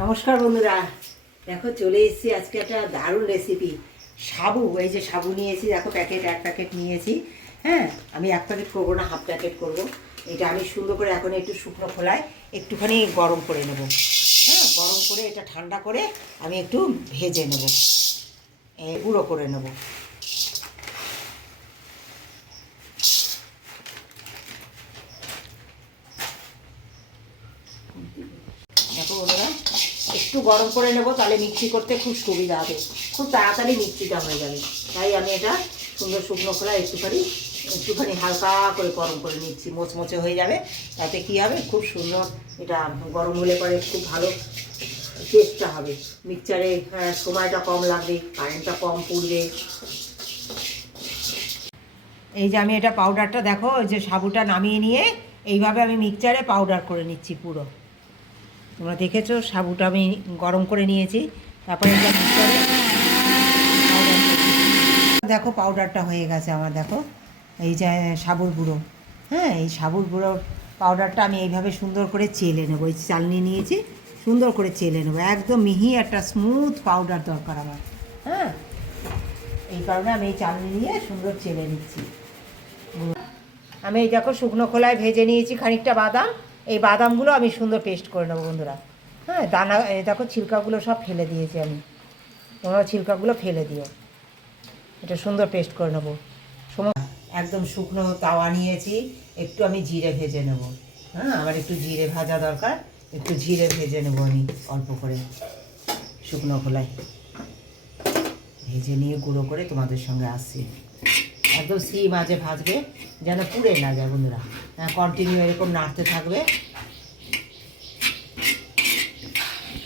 নমস্কার বন্ধুরা, দেখো চলে এসেছি আজকে একটা দারুণ রেসিপি। সাবু, এই যে সাবু নিয়েছি, দেখো এক প্যাকেট নিয়েছি। হ্যাঁ, আমি এক প্যাকেট করবো না, হাফ প্যাকেট করব। এটা আমি সুন্দর করে এখন একটু শুকনো খোলায় একটুখানি গরম করে নেব। হ্যাঁ, গরম করে এটা ঠান্ডা করে আমি একটু ভেজে নেব, গুঁড়ো করে নেব। দেখো বন্ধুরা, একটু গরম করে নেব, তাহলে মিক্সি করতে খুব সুবিধা হবে, খুব তাড়াতাড়ি মিক্সিটা হয়ে যাবে। তাই আমি এটা সুন্দর শুকনো খোলা একটুখানি হালকা করে গরম করে নিচ্ছি, মোচমোচে হয়ে যাবে। তাতে কী হবে, খুব সুন্দর এটা গরম হলে পরে খুব ভালো টেস্টটা হবে। মিক্সচারে সময়টা কম লাগবে, কারেন্টটা কম পুড়বে। এই যে আমি এটা পাউডারটা দেখো, ওই যে সাবুটা নামিয়ে নিয়ে এইভাবে আমি মিক্সচারে পাউডার করে নিচ্ছি পুরো। তোমরা দেখেছো সাবুটা আমি গরম করে নিয়েছি, তারপরে এটা মিক্সচারে দেখো পাউডারটা হয়ে গেছে আমার। দেখো এই যে সাবুর গুঁড়ো, হ্যাঁ, এই সাবুর গুঁড়োর পাউডারটা আমি এইভাবে সুন্দর করে চেলে নেবো। এই চালনি নিয়েছি, সুন্দর করে চেলে নেবো, একদম মিহি একটা স্মুথ পাউডার দরকার আমার। হ্যাঁ, এই কারণে আমি এই চালনি নিয়ে সুন্দর চেলে নিচ্ছি। আমি এই দেখো শুকনো খোলায় ভেজে নিয়েছি খানিকটা বাদাম। এই বাদামগুলো আমি সুন্দর পেস্ট করে নেবো বন্ধুরা। হ্যাঁ, দানা এই দেখো ছিলকাগুলো সব ফেলে দিয়েছি আমি, তোমরা ছিলকাগুলো ফেলে দিও। এটা সুন্দর পেস্ট করে নেবো। একদম শুকনো তাওয়া নিয়েছি, একটু আমি জিরে ভেজে নেব। হ্যাঁ, আমার একটু জিরে ভাজা দরকার, একটু জিরে ভেজে নেবো আমি অল্প করে শুকনো খোলায় ভেজে নিয়ে গুঁড়ো করে তোমাদের সঙ্গে আসছি। একদম সিম আঁচে ভাজবে, যেন পুড়ে না যায় বন্ধুরা। কন্টিনিউ এরকম নাড়তে থাকবে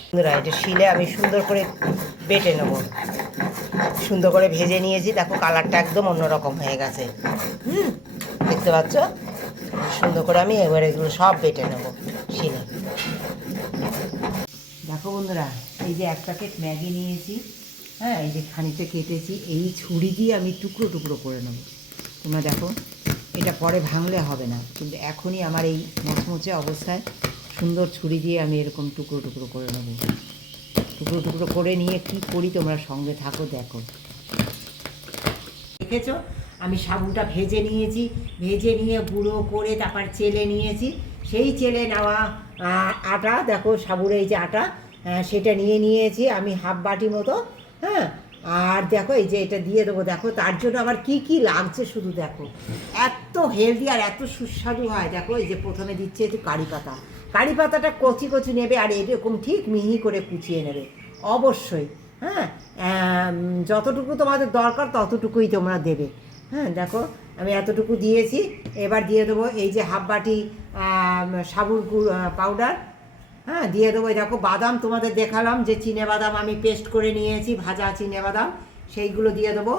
বন্ধুরা। এটা শিলে আমি সুন্দর করে বেটে নেব, সুন্দর করে ভেজে নিয়েছি। দেখো কালারটা একদম অন্যরকম হয়ে গেছে। দেখতে পাচ্ছ, সুন্দর করে আমি এবার এগুলো সব বেটে নেব শিলে। দেখো বন্ধুরা, এই যে এক প্যাকেট ম্যাগি নিয়েছি। হ্যাঁ, এই যে খানিকটা কেটেছি, এই ছুরি দিয়ে আমি টুকরো টুকরো করে নেব। তোমরা দেখো, এটা পরে ভাঙলে হবে না, কিন্তু এখনই আমার এই মচমচে অবস্থায় সুন্দর ছুরি দিয়ে আমি এরকম টুকরো টুকরো করে নেব। টুকরো টুকরো করে নিয়ে কি করি তোমরা সঙ্গে থাকো, দেখো। দেখেছো আমি সাবুটা ভেজে নিয়েছি, ভেজে নিয়ে গুঁড়ো করে তারপর চেলে নিয়েছি। সেই চেলে নেওয়া আটা, দেখো সাবুর এই যে আটা, সেটা নিয়েছি আমি হাফ বাটি মতো। হ্যাঁ, আর দেখো এই যে এটা দিয়ে দেবো। দেখো তার জন্য আবার কি কি লাগছে শুধু দেখো, এত হেলদি আর এত সুস্বাদু হয়। দেখো এই যে প্রথমে দিচ্ছে একটু কারি পাতা, কারি পাতাটা কচি কচি নেবে, আর এরকম ঠিক মিহি করে কুচিয়ে নেবে অবশ্যই। হ্যাঁ, যতটুকু তোমাদের দরকার ততটুকুই তোমরা দেবে। হ্যাঁ, দেখো আমি এতটুকু দিয়েছি। এবার দিয়ে দেবো এই যে হাফ বাটি সাবুর পাউডার। হ্যাঁ, দিয়ে দেবো। দেখো বাদাম তোমাদের দেখালাম যে চিনে বাদাম আমি পেস্ট করে নিয়েছি, ভাজা চিনে বাদাম, সেইগুলো দিয়ে দেবো।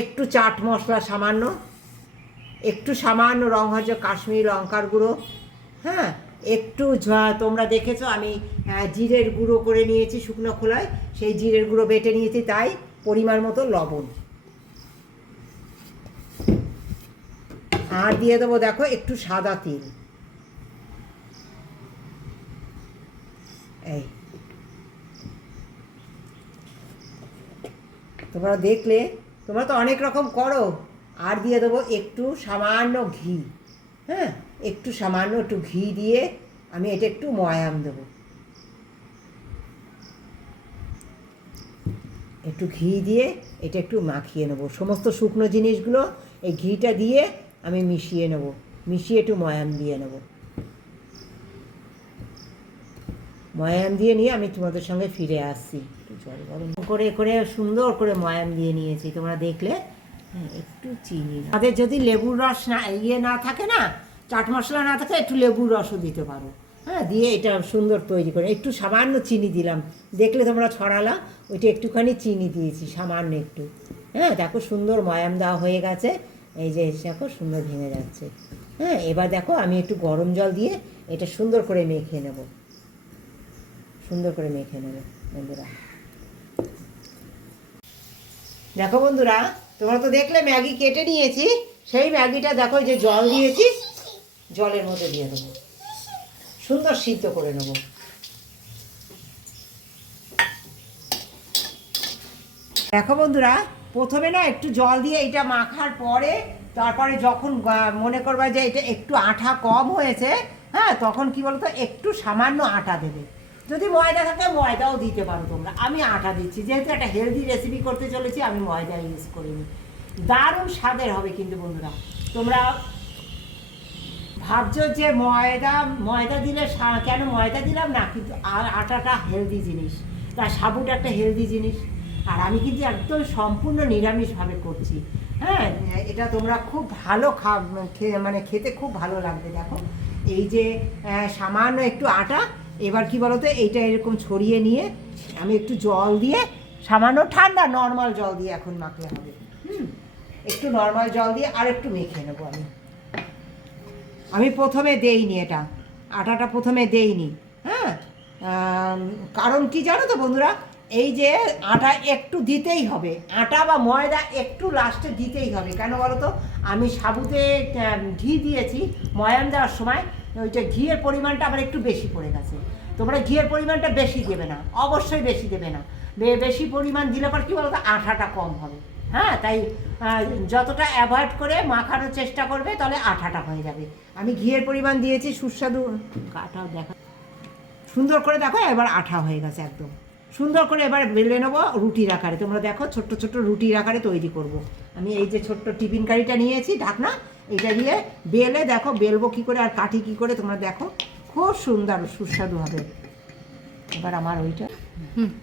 একটু চাট মশলা সামান্য, একটু সামান্য রং হচ্ছে কাশ্মীরি লঙ্কার গুঁড়ো। হ্যাঁ, একটু তোমরা দেখেছো আমি জিরের গুঁড়ো করে নিয়েছি শুকনো খোলায়, সেই জিরের গুঁড়ো বেটে নিয়েছি, তাই পরিমাণ মতো লবণ। আর দিয়ে দেবো দেখো একটু সাদা তিল। এই তোমরা দেখলে, তোমরা তো অনেক রকম করো। আর দিয়ে দেবো একটু সামান্য ঘি। হ্যাঁ, একটু সামান্য একটু ঘি দিয়ে আমি এটা একটু ময়াম দেবো। একটু ঘি দিয়ে এটা একটু মাখিয়ে নেবো, সমস্ত শুকনো জিনিসগুলো এই ঘিটা দিয়ে আমি মিশিয়ে নেব, মিশিয়ে একটু ময়াম দিয়ে নেব। ময়াম দিয়ে নিয়ে আমি তোমাদের সঙ্গে ফিরে আসছি। একটু জল গরম করে করে সুন্দর করে ময়াম দিয়ে নিয়েছি, তোমরা দেখলে। হ্যাঁ, একটু চিনি, তাদের যদি লেবুর রস না না থাকে না, চাট মশলা না থাকে, একটু লেবুর রসও দিতে পারো। হ্যাঁ, দিয়ে এটা সুন্দর তৈরি করে একটু সামান্য চিনি দিলাম, দেখলে তোমরা ছড়ালা, ওইটা একটুখানি চিনি দিয়েছি সামান্য একটু। হ্যাঁ, দেখো সুন্দর ময়াম দেওয়া হয়ে গেছে। এই যে দেখো সুন্দর ভেঙে যাচ্ছে। হ্যাঁ, এবার দেখো আমি একটু গরম জল দিয়ে এটা সুন্দর করে মেখে নেব, সুন্দর করে মেখে নেবে বন্ধুরা। দেখো বন্ধুরা, তোমরা তো দেখলে ম্যাগি কেটে নিয়েছি, সেই ম্যাগিটা দেখো যে জল দিয়েছি, জলের মধ্যে দিয়ে দেবো, সুন্দর সিদ্ধ করে নেব। দেখো বন্ধুরা, প্রথমে না একটু জল দিয়ে এটা মাখার পরে তারপরে যখন মনে করবা যে এটা একটু আঠা কম হয়েছে, হ্যাঁ, তখন কি বলতো একটু সামান্য আটা দেবে। যদি ময়দা থাকে ময়দাও দিতে পারো তোমরা, আমি আটা দিচ্ছি যেহেতু একটা হেলদি রেসিপি করতে চলেছি, আমি ময়দা ইউজ করিনি। দারুণ স্বাদের হবে কিন্তু বন্ধুরা। তোমরা ভাবছো যে ময়দা ময়দা দিলে কেন ময়দা দিলাম না, কিন্তু আটাটা হেলদি জিনিস, তার সাবুটা একটা হেলদি জিনিস। আর আমি কিন্তু একদম সম্পূর্ণ নিরামিষভাবে করছি। হ্যাঁ, এটা তোমরা খুব ভালো মানে খেতে খুব ভালো লাগবে। দেখো এই যে সামান্য একটু আটা, এবার কি বলতো এইটা এরকম ছড়িয়ে নিয়ে আমি একটু জল দিয়ে, সামান্য ঠান্ডা নর্মাল জল দিয়ে এখন মাখলে হবে। একটু নর্মাল জল দিয়ে আর একটু মেখে নেবো। আমি প্রথমে দেইনি, এটা আটাটা প্রথমে দেইনি। হ্যাঁ, কারণ কি জানো তো বন্ধুরা, এই যে আটা একটু দিতেই হবে, আটা বা ময়দা একটু লাস্টে দিতেই হবে। কেন বলো তো, আমি সাবুতে ঘি দিয়েছি ময়াম দেওয়ার সময়, ওইটা ঘিয়ের পরিমাণটা আবার একটু বেশি পড়ে গেছে। তোমরা ঘিয়ের পরিমাণটা বেশি দেবে না, অবশ্যই বেশি দেবে না। বেশি পরিমাণ দিলে পর কী বলো তো, আঠাটা কম হবে। হ্যাঁ, তাই যতটা অ্যাভয়েড করে মাখানোর চেষ্টা করবে, তাহলে আঠাটা হয়ে যাবে। আমি ঘিয়ের পরিমাণ দিয়েছি সুস্বাদু, আটাও দেখা সুন্দর করে দেখো, এবার আঠা হয়ে গেছে একদম সুন্দর করে। এবার বেলে নেবো রুটির আকারে। তোমরা দেখো ছোট্ট ছোট্ট রুটির আকারে তৈরি করব। আমি এই যে ছোট্ট টিফিন কারিটা নিয়েছি ঢাকনা, এটা দিয়ে বেলে দেখো বেলবো কী করে আর কাটি কী করে, তোমরা দেখো খুব সুন্দর সুস্বাদু হবে। এবার আমার ওইটা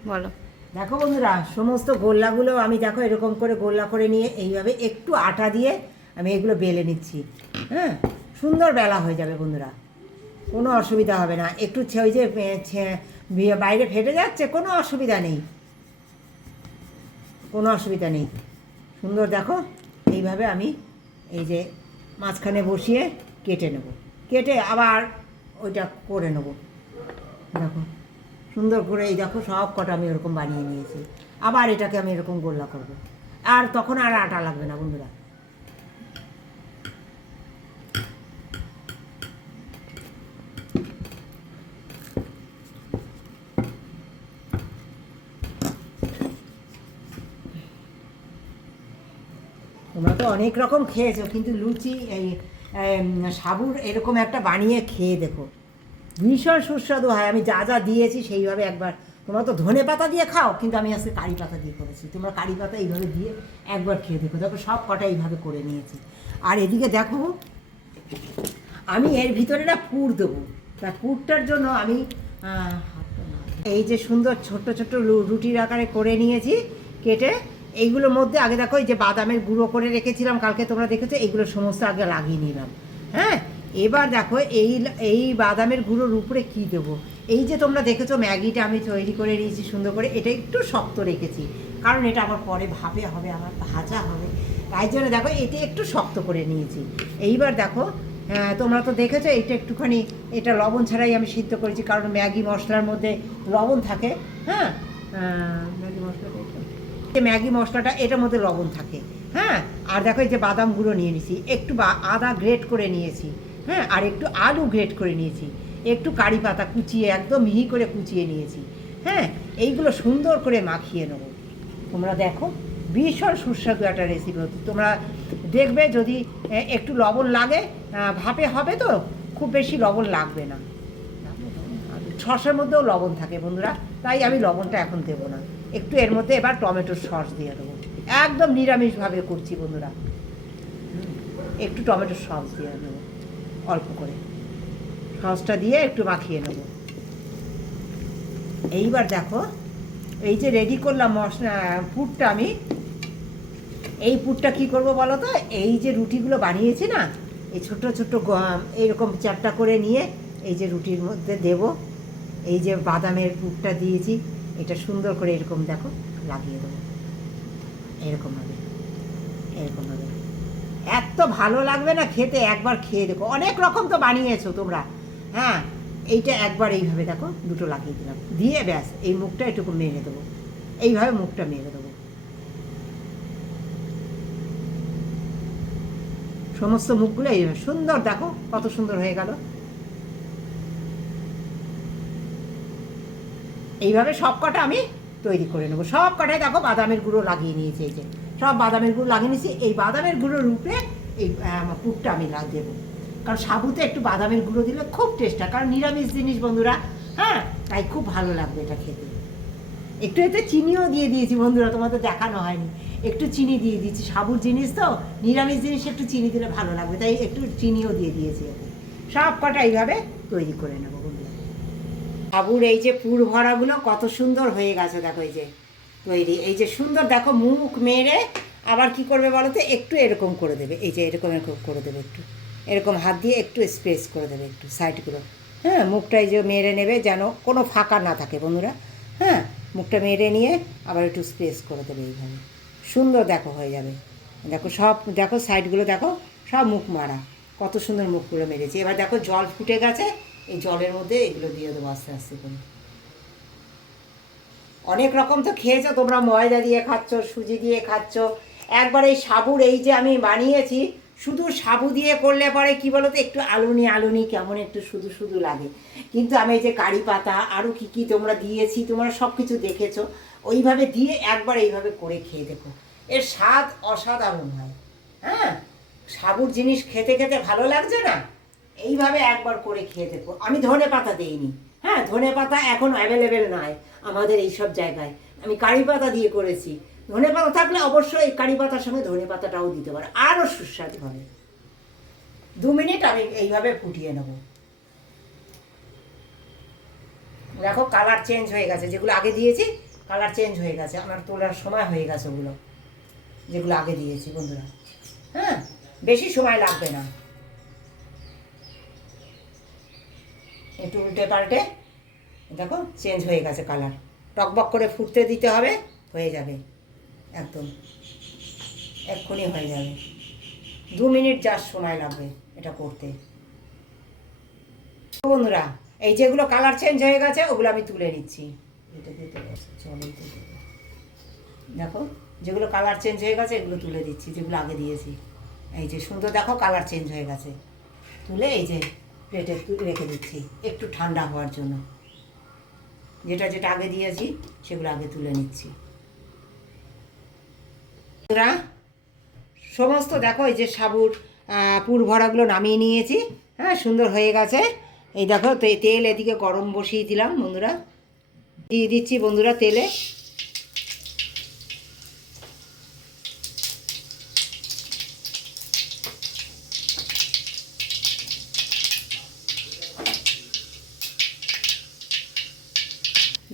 বলো। দেখো বন্ধুরা, সমস্ত গোল্লাগুলো আমি দেখো এরকম করে গোল্লা করে নিয়ে এইভাবে একটু আটা দিয়ে আমি এগুলো বেলে নিচ্ছি। হ্যাঁ, সুন্দর বেলা হয়ে যাবে বন্ধুরা, কোনো অসুবিধা হবে না। একটু ওই যে বাইরে ফেটে যাচ্ছে, কোনো অসুবিধা নেই, কোনো অসুবিধা নেই। সুন্দর দেখো এইভাবে আমি এই যে মাঝখানে বসিয়ে কেটে নেব, কেটে আবার ওইটা করে নেব। দেখো সুন্দর করে এই দেখো সব কটা আমি এরকম বানিয়ে নিয়েছি। আবার এটাকে আমি এরকম গোল্লা করব, আর তখন আর আটা লাগবে না বন্ধুরা। তোমরা তো অনেক রকম খেয়েছো, কিন্তু লুচি এই সাবুর এরকম একটা বানিয়ে খেয়ে দেখো, ভীষণ সুস্বাদু হয়। আমি যা যা দিয়েছি সেইভাবে একবার, তোমরা তো ধনে পাতা দিয়ে খাও, কিন্তু আমি আজকে কারি পাতা দিয়ে করেছি। তোমরা কারি পাতা এইভাবে দিয়ে একবার খেয়ে দেখো, দেখো সব কটা এইভাবে করে নিয়েছি। আর এদিকে দেখো আমি এর ভিতরে না পুর দেবো, তা পুরটার জন্য আমি এই যে সুন্দর ছোট্ট ছোট্ট রুটির আকারে করে নিয়েছি কেটে। এইগুলোর মধ্যে আগে দেখো এই যে বাদামের গুঁড়ো করে রেখেছিলাম কালকে, তোমরা দেখেছো, এইগুলো সমস্ত আগে লাগিয়ে নিলাম। হ্যাঁ, এবার দেখো এই বাদামের গুঁড়োর উপরে কী দেবো, এই যে তোমরা দেখেছো ম্যাগিটা আমি তৈরি করে নিয়েছি সুন্দর করে, এটা একটু শক্ত রেখেছি কারণ এটা আবার পরে ভাপে হবে, আমার ভাজা হবে, তাই জন্য দেখো এটা একটু শক্ত করে নিয়েছি। এইবার দেখো তোমরা তো দেখেছো এটা একটুখানি, এটা লবণ ছাড়াই আমি সিদ্ধ করেছি, কারণ ম্যাগি মশলার মধ্যে লবণ থাকে। হ্যাঁ, ম্যাগি মশলাটা এটার মধ্যে লবণ থাকে। হ্যাঁ, আর দেখো এই যে বাদাম গুঁড়ো নিয়ে নিয়েছি, একটু আদা গ্রেট করে নিয়েছি। হ্যাঁ, আর একটু আলু গ্রেট করে নিয়েছি, একটু কারি পাতা কুচিয়ে একদম মিহি করে কুচিয়ে নিয়েছি। হ্যাঁ, এইগুলো সুন্দর করে মাখিয়ে নেব। তোমরা দেখো ভীষণ সুস্বাদু একটা রেসিপি হচ্ছে। তোমরা দেখবে যদি একটু লবণ লাগে, ভাপে হবে তো খুব বেশি লবণ লাগবে না। সসের মধ্যেও লবণ থাকে বন্ধুরা, তাই আমি লবণটা এখন দেবো না। একটু এর মধ্যে এবার টমেটোর সস দিয়ে দেবো, একদম নিরামিষভাবে করছি বন্ধুরা। একটু টমেটোর সস দিয়ে দেবো অল্প করে, সসটা দিয়ে একটু মাখিয়ে নেব। এইবার দেখো এই যে রেডি করলাম মশলা পুরটা, আমি এই পুরটা কী করবো বলো তো, এই যে রুটিগুলো বানিয়েছি না, এই ছোট্ট ছোট্ট এইরকম চারটা করে নিয়ে এই যে রুটির মধ্যে দেব। এই যে বাদামের পুরটা দিয়েছি, এটা সুন্দর করে এরকম দেখো লাগিয়ে দেবো, এরকমভাবে এরকমভাবে। এত ভালো লাগবে না খেতে, একবার খেয়ে দেখো। অনেক রকম তো বানিয়েছো তোমরা। হ্যাঁ, এইটা একবার এইভাবে দেখো দুটো লাগিয়ে দিলাম, দিয়ে ব্যাস এই মুখটা এটুকু মেরে দেবো, এইভাবে মুখটা মেরে দেবো। সমস্ত মুখগুলো এইভাবে সুন্দর দেখো কত সুন্দর হয়ে গেল। এইভাবে সব কটা আমি তৈরি করে নেবো। সব কটাই দেখো বাদামের গুঁড়ো লাগিয়ে নিয়েছি, এই যে সব বাদামের গুঁড়ো লাগিয়ে নিয়েছি। এই বাদামের গুঁড়োর উপরে এই পুরটা আমি দেবো, কারণ সাবুতে একটু বাদামের গুঁড়ো দিলে খুব টেস্ট হয়, কারণ নিরামিষ জিনিস বন্ধুরা, হ্যাঁ, তাই খুব ভালো লাগবে এটা খেতে। একটু এতে চিনিও দিয়ে দিয়েছি বন্ধুরা, তোমাদের দেখানো হয়নি, একটু চিনি দিয়ে দিয়েছি, সাবুর জিনিস তো, নিরামিষ জিনিস একটু চিনি দিলে ভালো লাগবে, তাই একটু চিনিও দিয়ে দিয়েছি এতে। সব কটা এইভাবে তৈরি করে নেবো বন্ধুরা। সাবুর এই যে পুর ভরাগুলো কত সুন্দর হয়ে গেছে দেখো, এই যে তৈরি, এই যে সুন্দর দেখো, মুখ মেরে আবার কি করবে বলো তো, একটু এরকম করে দেবে, এই যে এরকম এরকম করে দেবে, একটু এরকম হাত দিয়ে একটু স্পেস করে দেবে একটু সাইডগুলো, হ্যাঁ, মুখটা এই যে মেরে নেবে যেন কোনো ফাঁকা না থাকে বন্ধুরা, হ্যাঁ, মুখটা মেরে নিয়ে আবার একটু স্পেস করে দেবে, এইভাবে সুন্দর দেখো হয়ে যাবে। দেখো সব দেখো সাইডগুলো দেখো সব মুখ মারা, কত সুন্দর মুখগুলো মেরেছে। এবার দেখো জল ফুটে গেছে, এই জলের মধ্যে এগুলো দিয়ে দেবো আস্তে আস্তে করে। অনেক রকম তো খেয়েছো তোমরা, ময়দা দিয়ে খাচ্ছ, সুজি দিয়ে খাচ্ছ, একবার এই সাবুর এই যে আমি বানিয়েছি, শুধু সাবু দিয়ে করলে পরে কি বলো তো, একটু আলুনি আলুনি কেমন একটু শুধু শুধু লাগে, কিন্তু আমি এই যে কারি পাতা আরও কী কী তোমরা দিয়েছি, তোমরা সব কিছু দেখেছো, ওইভাবে দিয়ে একবার এইভাবে করে খেয়ে দেখো, এর স্বাদ অসাধারণ হয়। হ্যাঁ, সাবুর জিনিস খেতে খেতে ভালো লাগছে না, এইভাবে একবার করে খেয়ে দেখো। আমি ধনে পাতা দিইনি, হ্যাঁ, ধনে পাতা এখন অ্যাভেলেবেল নয় আমাদের এই সব জায়গায়, আমি কারি পাতা দিয়ে করেছি। ধনে পাতা থাকলে অবশ্যই কারি পাতার সঙ্গে ধনে পাতাটাও দিতে পারো, আরও সুস্বাদু হবে। 2 মিনিট আমি এইভাবে ফুটিয়ে নেব। দেখো কালার চেঞ্জ হয়ে গেছে, যেগুলো আগে দিয়েছি কালার চেঞ্জ হয়ে গেছে, আমার তোলার সময় হয়ে গেছে ওগুলো, যেগুলো আগে দিয়েছি বন্ধুরা। হ্যাঁ, বেশি সময় লাগবে না, একটু উল্টে পাল্টে দেখো চেঞ্জ হয়ে গেছে কালার, টকবক করে ফুটতে দিতে হবে, হয়ে যাবে একদম, এক্ষুনি হয়ে যাবে। 2 মিনিট যা সময় লাগবে এটা করতে। বন্ধুরা এই যেগুলো কালার চেঞ্জ হয়ে গেছে ওগুলো আমি তুলে নিচ্ছি, এটা দিতে দেখো যেগুলো কালার চেঞ্জ হয়ে গেছে এগুলো তুলে দিচ্ছি, যেগুলো আগে দিয়েছি। এই যে সুন্দর দেখো কালার চেঞ্জ হয়ে গেছে, তুলে এই যে প্লেটে রেখে দিচ্ছি একটু ঠান্ডা হওয়ার জন্য। যেটা যেটা আগে দিয়েছি সেগুলো আগে তুলে নিচ্ছি। সমস্ত দেখো এই যে সাবুর পুর ভরাগুলো নামিয়ে নিয়েছি, হ্যাঁ, সুন্দর হয়ে গেছে। এই দেখো তেল এদিকে গরম বসিয়ে দিলাম বন্ধুরা, দিয়ে দিচ্ছি বন্ধুরা তেলে।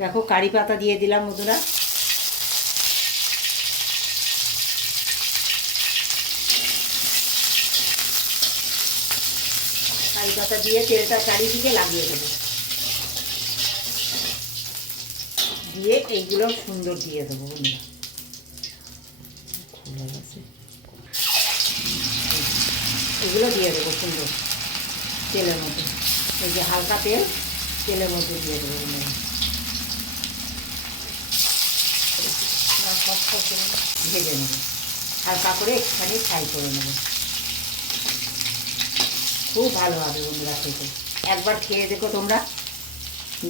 দেখো কারি পাতা দিয়ে দিলাম বন্ধুরা, কারি পাতা দিয়ে তেলটা চারিদিকে লাগিয়ে দেবো, দিয়ে এইগুলো সুন্দর দিয়ে দেবো বন্ধুরা। এগুলো দিয়ে দেবো সুন্দর তেলের মধ্যে, এই যে হালকা তেল তেলের মধ্যে দিয়ে দেবো বন্ধুরা, ভেজে নেবো হালকা করে, একটুখানি ফ্রাই করে নেবো, খুব ভালো হবে বন্ধুরা খেতে, একবার খেয়ে দেখো তোমরা,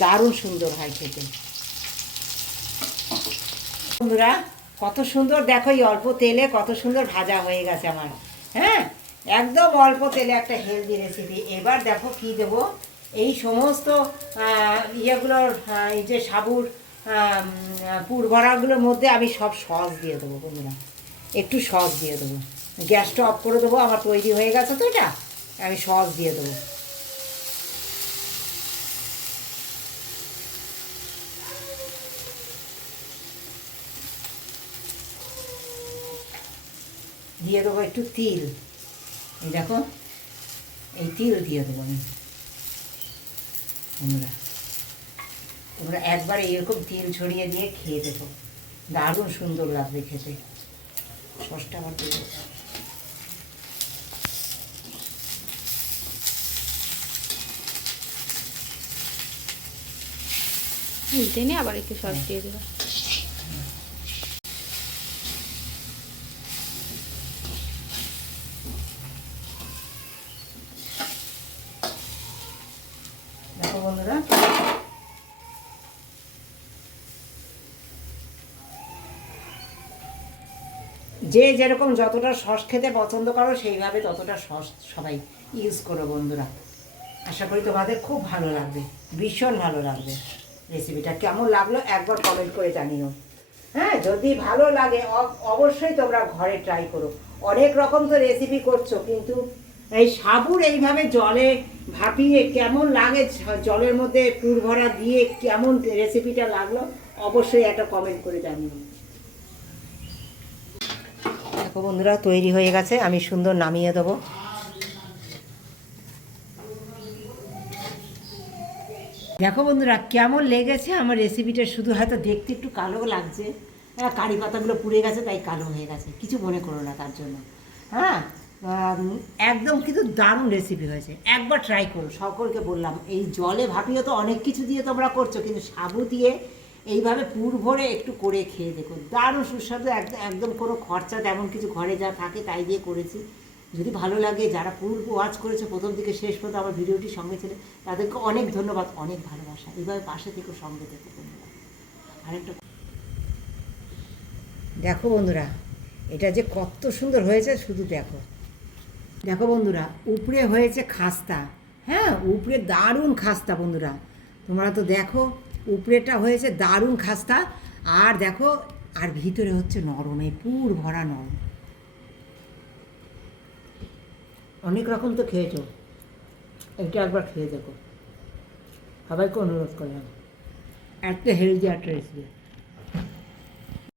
দারুণ সুন্দর হয় খেতে। বন্ধুরা কত সুন্দর দেখো, এই অল্প তেলে কত সুন্দর ভাজা হয়ে গেছে আমার, হ্যাঁ, একদম অল্প তেলে একটা হেলদি রেসিপি। এবার দেখো কি দেবো, এই সমস্ত ইয়েগুলোর এই যে সাবুর পুর ভরাগুলোর মধ্যে আমি সব সস দিয়ে দেবো বন্ধুরা, একটু সস দিয়ে দেবো, গ্যাসটা অফ করে দেবো, আমার তৈরি হয়ে গেছে তো এটা, আমি সস দিয়ে দেবো। দিয়ে দেবো একটু তিল, এই দেখো এই তিল দিয়ে দেবো আমি বন্ধুরা, তোমরা একবার এইরকম তিল ছড়িয়ে দিয়ে খেয়ে দেখো, দারুণ সুন্দর লাগবে খেতে। সসটা আমার দিয়ে উল্টে নিয়ে আবার একটু সস দিয়ে দেবো। দেখো বন্ধুরা যে যেরকম যতটা সস খেতে পছন্দ করো সেইভাবে ততটা সস সবাই ইউজ করো বন্ধুরা। আশা করি তোমাদের খুব ভালো লাগবে, ভীষণ ভালো লাগবে। রেসিপিটা কেমন লাগলো একবার কমেন্ট করে জানিও। হ্যাঁ, যদি ভালো লাগে অবশ্যই তোমরা ঘরে ট্রাই করো। অনেক রকম তো রেসিপি করছো, কিন্তু এই সাবুর এইভাবে জলে ভাপিয়ে কেমন লাগে, জলের মধ্যে পুর ভরা দিয়ে কেমন রেসিপিটা লাগলো অবশ্যই একটা কমেন্ট করে জানিও। দেখো বন্ধুরা তৈরি হয়ে গেছে, আমি সুন্দর নামিয়ে দেবো। দেখো বন্ধুরা কেমন লেগেছে আমার রেসিপিটা। শুধু হয়তো দেখতে একটু কালো লাগছে, কারি পাতাগুলো পুড়ে গেছে তাই কালো হয়ে গেছে, কিছু মনে করো না তার জন্য। হ্যাঁ, একদম কিন্তু দারুণ রেসিপি হয়েছে, একবার ট্রাই করো। সকলকে বললাম এই জলে ভাপিয়ে তো অনেক কিছু দিয়ে তোমরা করছো, কিন্তু সাবু দিয়ে এইভাবে পুর ভরে একটু করে খেয়ে দেখো, দারুণ সুস্বাদু। একদম কোনো খরচা তেমন কিছু, ঘরে যা থাকে তাই দিয়ে করেছি। যদি ভালো লাগে, যারা পুরো ওয়াচ করেছে প্রথম থেকে শেষ পর্যন্ত আমার ভিডিওটির সঙ্গে ছিল, তাদেরকে অনেক ধন্যবাদ, অনেক ভালোবাসা। এইভাবে পাশে থেকে সঙ্গে থেকে ধন্যবাদ। আরেকটা দেখো বন্ধুরা, এটা যে কত সুন্দর হয়েছে শুধু দেখো। দেখো বন্ধুরা, উপরে হয়েছে খাস্তা। হ্যাঁ, উপরে দারুণ খাস্তা বন্ধুরা, তোমরা তো দেখো উপরেটা হয়েছে দারুণ খাস্তা। আর দেখো, আর ভিতরে হচ্ছে নরম, এই পুর ভরা নরম। অনেক রকম তো খেয়েছো, এটা একবার খেয়ে দেখো, সবাইকে অনুরোধ করলাম। একটা হেলদি একটা রেসিপি।